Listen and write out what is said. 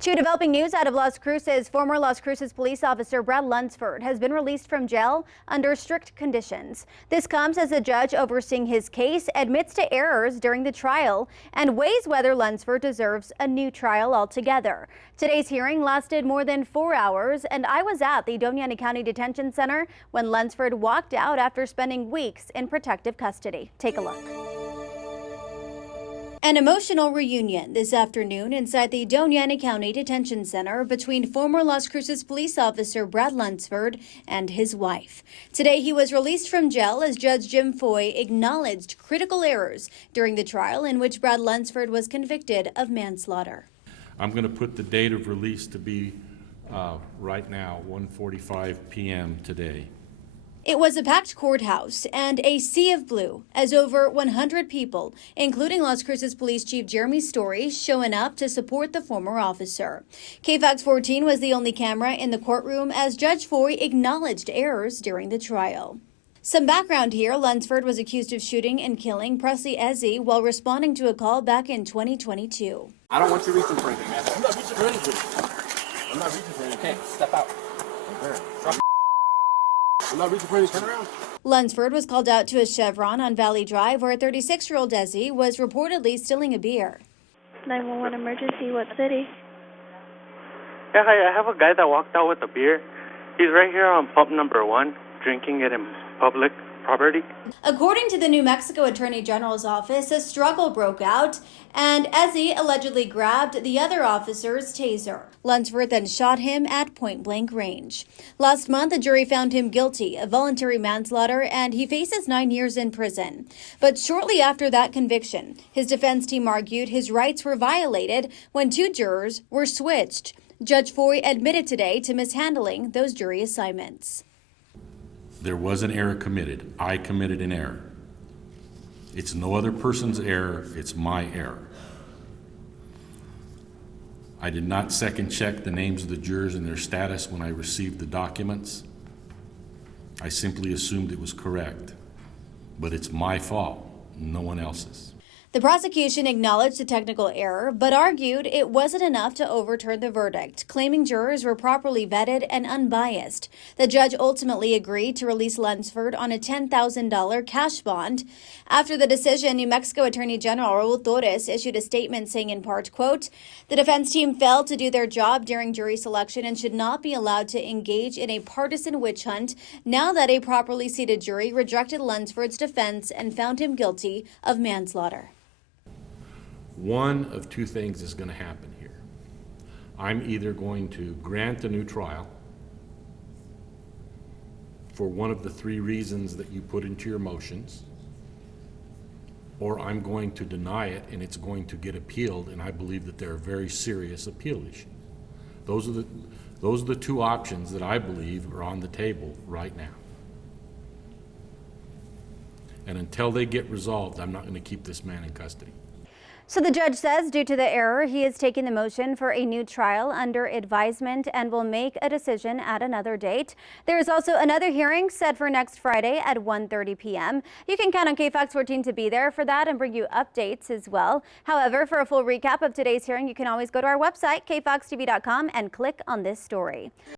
To developing news out of Las Cruces, former Las Cruces police officer Brad Lunsford has been released from jail under strict conditions. This comes as a judge overseeing his case admits to errors during the trial and weighs whether Lunsford deserves a new trial altogether. Today's hearing lasted more than 4 hours, and I was at the Doña Ana County Detention Center when Lunsford walked out after spending weeks in protective custody. Take a look. An emotional reunion this afternoon inside the Doña Ana County Detention Center between former Las Cruces police officer Brad Lunsford and his wife. Today he was released from jail as Judge Jim Foy acknowledged critical errors during the trial in which Brad Lunsford was convicted of manslaughter. I'm going to put the date of release to be right now, 1:45 p.m. today. It was a packed courthouse and a sea of blue as over 100 people, including Las Cruces Police Chief Jeremy Story, showing up to support the former officer. KFAX 14 was the only camera in the courtroom as Judge Foy acknowledged errors during the trial. Some background here. Lunsford was accused of shooting and killing Presley Ezzy while responding to a call back in 2022. I don't want you reaching for anything, man. I'm not reaching for anything. I'm not reaching for anything. Okay, step out. I'm not reaching for anything. Turn around. Lunsford was called out to a Chevron on Valley Drive where 36-year-old Ezzy was reportedly stealing a beer. 911 emergency, what city? Yeah, hi, I have a guy that walked out with a beer. He's right here on pump number 1, drinking it in public property. According to the New Mexico Attorney General's office, a struggle broke out and Ezzy allegedly grabbed the other officer's taser. Lunsford then shot him at point-blank range. Last month, a jury found him guilty of voluntary manslaughter and he faces 9 years in prison. But shortly after that conviction, his defense team argued his rights were violated when 2 jurors were switched. Judge Foy admitted today to mishandling those jury assignments. There was an error committed. I committed an error. It's no other person's error, it's my error. I did not second check the names of the jurors and their status when I received the documents. I simply assumed it was correct. But it's my fault, no one else's. The prosecution acknowledged the technical error, but argued it wasn't enough to overturn the verdict, claiming jurors were properly vetted and unbiased. The judge ultimately agreed to release Lunsford on a $10,000 cash bond. After the decision, New Mexico Attorney General Raul Torres issued a statement saying in part, quote, "The defense team failed to do their job during jury selection and should not be allowed to engage in a partisan witch hunt now that a properly seated jury rejected Lunsford's defense and found him guilty of manslaughter." One of 2 things is going to happen here. I'm either going to grant a new trial for one of the 3 reasons that you put into your motions, or I'm going to deny it and it's going to get appealed, and I believe that there are very serious appeal issues. Those are the 2 options that I believe are on the table right now. And until they get resolved, I'm not going to keep this man in custody. So the judge says due to the error, he is taking the motion for a new trial under advisement and will make a decision at another date. There is also another hearing set for next Friday at 1:30 p.m. You can count on KFAX 14 to be there for that and bring you updates as well. However, for a full recap of today's hearing, you can always go to our website, kfoxtv.com, and click on this story.